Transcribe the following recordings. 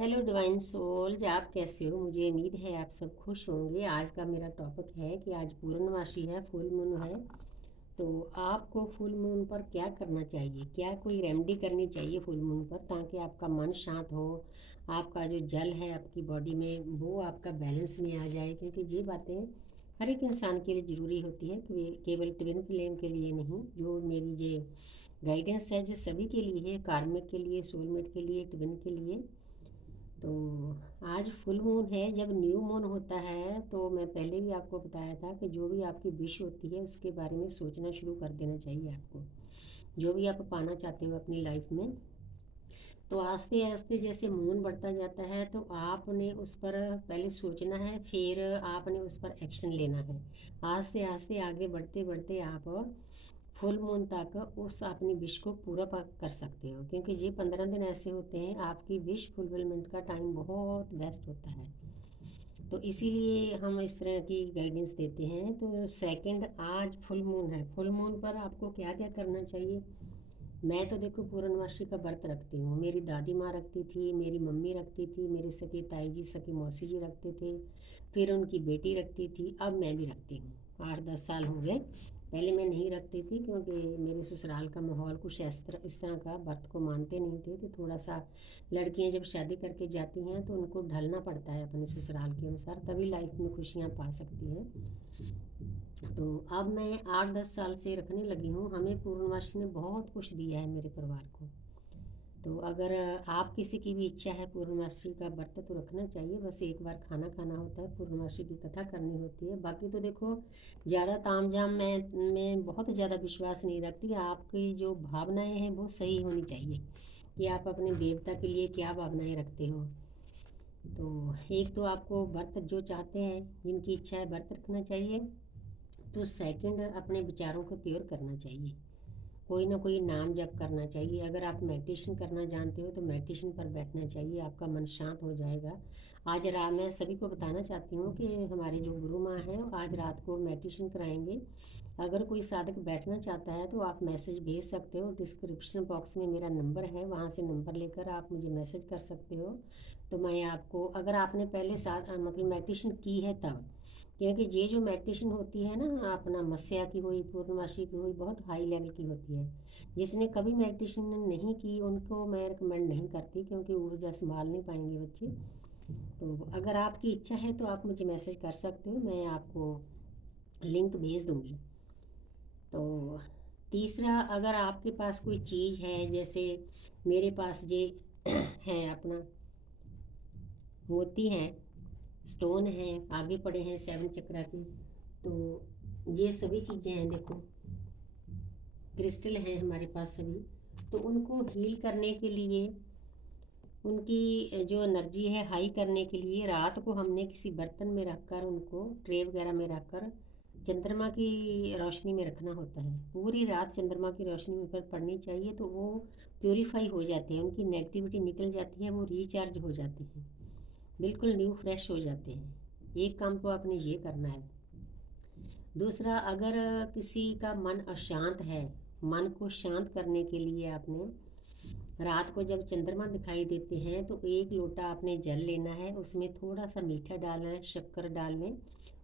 Hello divine souls, आप कैसे हो? मुझे उम्मीद है आप सब खुश होंगे। आज का मेरा टॉपिक है कि आज पूर्णमासी है, फुल मून है। तो आपको फुल मून पर क्या करना चाहिए, क्या कोई रेमेडी करनी चाहिए फुल मून पर, ताकि आपका मन शांत हो, आपका जो जल है आपकी बॉडी में वो आपका बैलेंस में आ जाए। क्योंकि ये बातें हर एक इंसान के लिए ज़रूरी होती है, कि केवल ट्विन फ्लेम के लिए नहीं। जो मेरी ये गाइडेंस है जो सभी के लिए है, कार्मिक के लिए, सोलमेट के लिए, ट्विन के लिए। तो आज फुल मून है। जब न्यू मून होता है तो मैं पहले भी आपको बताया था कि जो भी आपकी विश होती है उसके बारे में सोचना शुरू कर देना चाहिए आपको, जो भी आप पाना चाहते हो अपनी लाइफ में। तो आस्ते आस्ते जैसे मून बढ़ता जाता है तो आपने उस पर पहले सोचना है, फिर आपने उस पर एक्शन लेना है। आस्ते आस्ते आगे बढ़ते बढ़ते आप फुल मून तक उस अपनी विश को पूरा कर सकते हो। क्योंकि ये 15 दिन ऐसे होते हैं, आपकी विश फुलफिलमेंट का टाइम बहुत बेस्ट होता है। तो इसीलिए हम इस तरह की गाइडेंस देते हैं। तो सेकंड, आज फुल मून है, फुल मून पर आपको क्या क्या करना चाहिए। मैं तो देखो पूर्णमासी का व्रत रखती हूँ। मेरी दादी माँ रखती थी, मेरी मम्मी रखती थी, मेरे सके ताई जी, सके मौसी जी रखते थे, फिर उनकी बेटी रखती थी, अब मैं भी रखती हूँ। 8-10 साल हो गए। पहले मैं नहीं रखती थी क्योंकि मेरे ससुराल का माहौल कुछ इस तरह का, व्रत को मानते नहीं थे। तो थोड़ा सा लड़कियां जब शादी करके जाती हैं तो उनको ढलना पड़ता है अपने ससुराल के अनुसार, तभी लाइफ में खुशियाँ पा सकती हैं। तो अब मैं 8-10 साल से रखने लगी हूँ। हमें पूर्णमासी ने बहुत कुछ दिया है मेरे परिवार को। तो अगर आप किसी की भी इच्छा है पूर्णमासी का व्रत तो रखना चाहिए। बस एक बार खाना खाना होता है, पूर्णमासी की कथा करनी होती है। बाकी तो देखो, ज़्यादा तामझाम में मैं बहुत ज़्यादा विश्वास नहीं रखती। आपकी जो भावनाएं हैं वो सही होनी चाहिए, कि आप अपने देवता के लिए क्या भावनाएं रखते हो। तो एक तो आपको व्रत जो चाहते हैं, जिनकी इच्छा है, व्रत रखना चाहिए। तो सेकंड, अपने विचारों को प्योर करना चाहिए। कोई ना कोई नाम जप करना चाहिए। अगर आप मेडिटेशन करना जानते हो तो मेडिटेशन पर बैठना चाहिए, आपका मन शांत हो जाएगा। आज रात मैं सभी को बताना चाहती हूँ कि हमारे जो गुरु माँ हैं आज रात को मेडिटेशन कराएंगे। अगर कोई साधक बैठना चाहता है तो आप मैसेज भेज सकते हो। डिस्क्रिप्शन बॉक्स में मेरा नंबर है, वहाँ से नंबर लेकर आप मुझे मैसेज कर सकते हो। तो मैं आपको, अगर आपने पहले मतलब मेडिटेशन की है तब, क्योंकि ये जो मेडिटेशन होती है ना, अपना मस्या की हुई, पूर्णमासी की हुई, बहुत हाई लेवल की होती है। जिसने कभी मेडिटेशन नहीं की उनको मैं रिकमेंड नहीं करती, क्योंकि ऊर्जा संभाल नहीं पाएंगे बच्चे। तो अगर आपकी इच्छा है तो आप मुझे मैसेज कर सकते हो, मैं आपको लिंक भेज दूँगी। तो तीसरा, अगर आपके पास कोई चीज़ है, जैसे मेरे पास ये है अपना मोती हैं, स्टोन हैं, आगे पड़े हैं 7 चक्रा के। तो ये सभी चीज़ें हैं, देखो क्रिस्टल हैं हमारे पास सभी। तो उनको हील करने के लिए, उनकी जो एनर्जी है हाई करने के लिए, रात को हमने किसी बर्तन में रखकर, उनको ट्रे वगैरह में रखकर चंद्रमा की रोशनी में रखना होता है। पूरी रात चंद्रमा की रोशनी उन पर पड़नी चाहिए, तो वो प्योरीफाई हो जाते हैं, उनकी नेगेटिविटी निकल जाती है, वो रिचार्ज हो जाते हैं, बिल्कुल न्यू फ्रेश हो जाते हैं। एक काम तो आपने ये करना है। दूसरा, अगर किसी का मन अशांत है, मन को शांत करने के लिए आपने रात को जब चंद्रमा दिखाई देते हैं तो 1 लोटा आपने जल लेना है, उसमें थोड़ा सा मीठा डालना है, शक्कर डाल लें,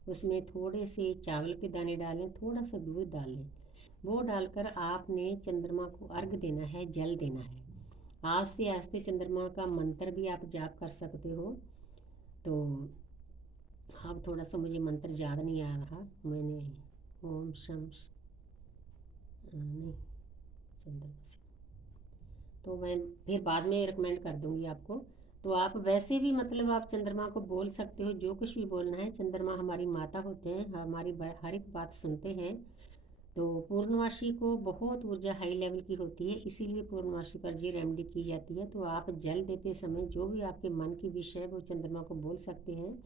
उसमें थोड़े से चावल के दाने डालें, थोड़ा सा दूध डाल लें। वो डालकर आपने चंद्रमा को अर्घ देना है, जल देना है। आस्ते आस्ते चंद्रमा का मंत्र भी आप जाप कर सकते हो। तो अब थोड़ा सा मुझे मंत्र याद नहीं आ रहा, मैंने ओम शम नहीं, चंद्रमा से, तो मैं फिर बाद में रिकमेंड कर दूंगी आपको। तो आप वैसे भी मतलब आप चंद्रमा को बोल सकते हो, जो कुछ भी बोलना है। चंद्रमा हमारी माता होते हैं, हमारी हर एक बात सुनते हैं। तो पूर्णमासी को बहुत ऊर्जा हाई लेवल की होती है, इसीलिए पूर्णमासी पर ये रेमेडी की जाती है। तो आप जल देते समय जो भी आपके मन की विश है वो चंद्रमा को बोल सकते हैं।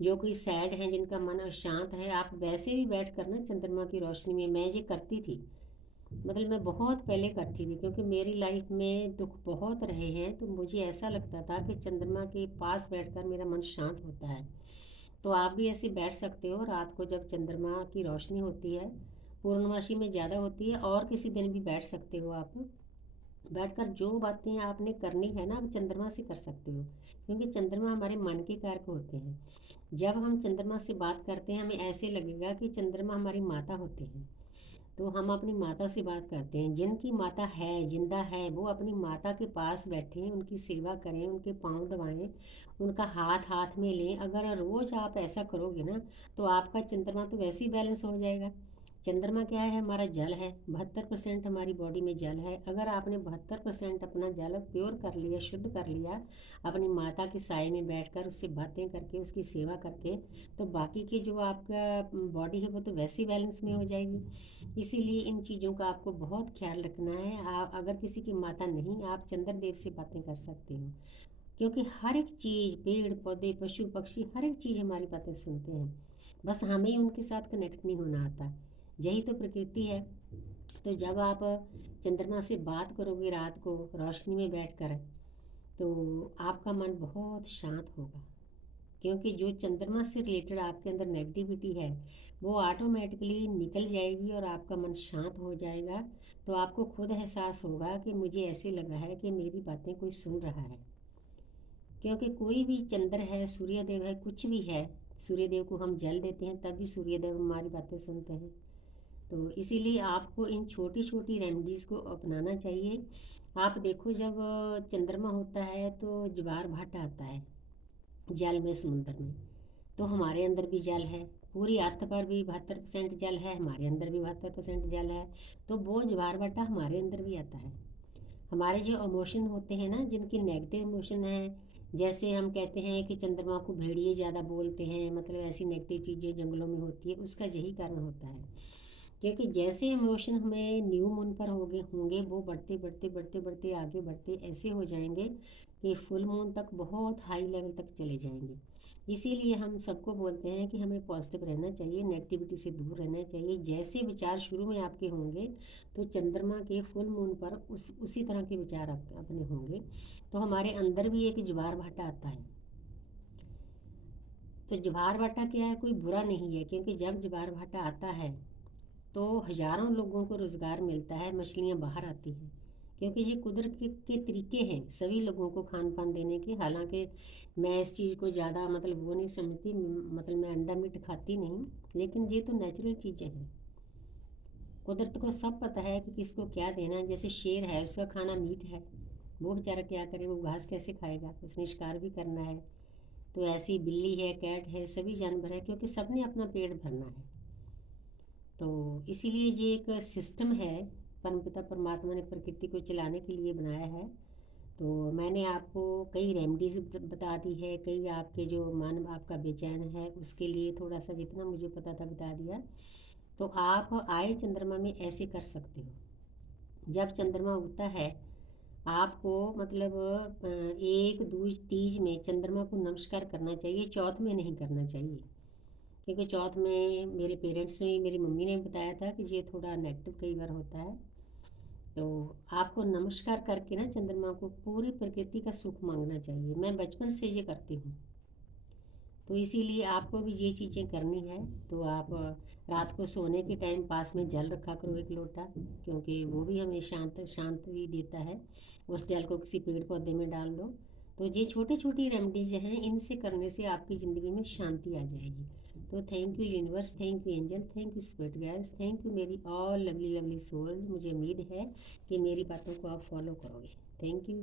जो कोई सैड है, जिनका मन अशांत है, आप वैसे भी बैठ कर ना चंद्रमा की रोशनी में, मैं ये करती थी, मतलब मैं बहुत पहले करती थी, क्योंकि मेरी लाइफ में दुख बहुत रहे हैं। तो मुझे ऐसा लगता था कि चंद्रमा के पास बैठकर मेरा मन शांत होता है। तो आप भी ऐसे बैठ सकते हो रात को जब चंद्रमा की रोशनी होती है, पूर्णमासी में ज़्यादा होती है, और किसी दिन भी बैठ सकते हो आप। बैठकर जो बातें आपने करनी है ना, आप चंद्रमा से कर सकते हो, क्योंकि चंद्रमा हमारे मन के कारक होते हैं। जब हम चंद्रमा से बात करते हैं, हमें ऐसे लगेगा कि चंद्रमा हमारी माता होते हैं। तो हम अपनी माता से बात करते हैं। जिनकी माता है, जिंदा है, वो अपनी माता के पास बैठें, उनकी सेवा करें, उनके पाँव दबाएं, उनका हाथ हाथ में लें। अगर रोज़ आप ऐसा करोगे ना, तो आपका चंद्रमा तो वैसे ही बैलेंस हो जाएगा। चंद्रमा क्या है? हमारा जल है। 72% हमारी बॉडी में जल है। अगर आपने 72% अपना जल प्योर कर लिया, शुद्ध कर लिया, अपनी माता के साय में बैठकर उससे बातें करके, उसकी सेवा करके, तो बाकी की जो आपका बॉडी है वो तो वैसे ही बैलेंस में हो जाएगी। इसीलिए इन चीज़ों का आपको बहुत ख्याल रखना है। आप अगर किसी की माता नहीं, आप चंद्रदेव से बातें कर सकते हो, क्योंकि हर एक चीज़, पेड़ पौधे, पशु पक्षी, हर एक चीज़ हमारी बातें सुनते हैं। बस हमें ही उनके साथ कनेक्ट नहीं होना आता। यही तो प्रकृति है। तो जब आप चंद्रमा से बात करोगे रात को रोशनी में बैठकर, तो आपका मन बहुत शांत होगा, क्योंकि जो चंद्रमा से रिलेटेड आपके अंदर नेगेटिविटी है, वो ऑटोमेटिकली निकल जाएगी और आपका मन शांत हो जाएगा। तो आपको खुद एहसास होगा कि मुझे ऐसे लगा है कि मेरी बातें कोई सुन रहा है। क्योंकि कोई भी चंद्र है, सूर्यदेव है, कुछ भी है, सूर्यदेव को हम जल देते हैं तब भी सूर्यदेव हमारी बातें सुनते हैं। तो इसीलिए आपको इन छोटी छोटी रेमेडीज़ को अपनाना चाहिए। आप देखो, जब चंद्रमा होता है तो ज्वार भाटा आता है जल में, समुद्र में। तो हमारे अंदर भी जल है। पूरी अर्थ पर भी 72% जल है, हमारे अंदर भी 72% जल है। तो वो ज्वार भाटा हमारे अंदर भी आता है। हमारे जो इमोशन होते हैं ना, जिनकी नेगेटिव इमोशन है, जैसे हम कहते हैं कि चंद्रमा को भेड़िए ज़्यादा बोलते हैं, मतलब ऐसी नेगेटिव चीज़ें जंगलों में होती है, उसका यही कारण होता है। क्योंकि जैसे इमोशन हमें न्यू मून पर होंगे होंगे वो बढ़ते बढ़ते बढ़ते बढ़ते आगे बढ़ते ऐसे हो जाएंगे कि फुल मून तक बहुत हाई लेवल तक चले जाएंगे। इसीलिए हम सबको बोलते हैं कि हमें पॉजिटिव रहना चाहिए, नेगेटिविटी से दूर रहना चाहिए। जैसे विचार शुरू में आपके होंगे, तो चंद्रमा के फुल मून पर उसी तरह के विचार अपने होंगे। तो हमारे अंदर भी एक ज्वार भाटा आता है। तो ज्वार भाटा क्या है? कोई बुरा नहीं है, क्योंकि जब ज्वार भाटा आता है तो हजारों लोगों को रोज़गार मिलता है, मछलियाँ बाहर आती हैं। क्योंकि ये कुदरत के तरीके हैं सभी लोगों को खान पान देने के। हालांकि मैं इस चीज़ को ज़्यादा मतलब वो नहीं समझती, मतलब मैं अंडा मीट खाती नहीं, लेकिन ये तो नेचुरल चीज़ें हैं। कुदरत को सब पता है कि किसको क्या देना है। जैसे शेर है, उसका खाना मीट है, वो बेचारा क्या करे, वो घास कैसे खाएगा, उसने शिकार भी करना है। तो ऐसी बिल्ली है, कैट है, सभी जानवर है, क्योंकि सबने अपना पेट भरना है। तो इसीलिए ये एक सिस्टम है, परमपिता परमात्मा ने प्रकृति को चलाने के लिए बनाया है। तो मैंने आपको कई रेमेडीज़ बता दी है, कई आपके जो मन आपका बेचैन है उसके लिए थोड़ा सा जितना मुझे पता था बता दिया। तो आप आए चंद्रमा में ऐसे कर सकते हो। जब चंद्रमा उगता है, आपको मतलब एक दूज तीज में चंद्रमा को नमस्कार करना चाहिए, चौथ में नहीं करना चाहिए। क्योंकि चौथ में मेरे पेरेंट्स ने, मेरी मम्मी ने बताया था कि ये थोड़ा नेगेटिव कई बार होता है। तो आपको नमस्कार करके ना चंद्रमा को पूरी प्रकृति का सुख मांगना चाहिए। मैं बचपन से ये करती हूँ। तो इसीलिए आपको भी ये चीज़ें करनी है। तो आप रात को सोने के टाइम पास में जल रखा करो, एक लोटा, क्योंकि वो भी हमें शांति देता है। उस जल को किसी पेड़ पौधे में डाल दो। तो ये छोटी छोटी रेमेडीज हैं, इनसे करने से आपकी ज़िंदगी में शांति आ जाएगी। तो thank you universe, thank you angel, thank you spirit guides, thank you मेरी ऑल लवली लवली सोल। मुझे उम्मीद है कि मेरी बातों को आप फॉलो करोगे। Thank you.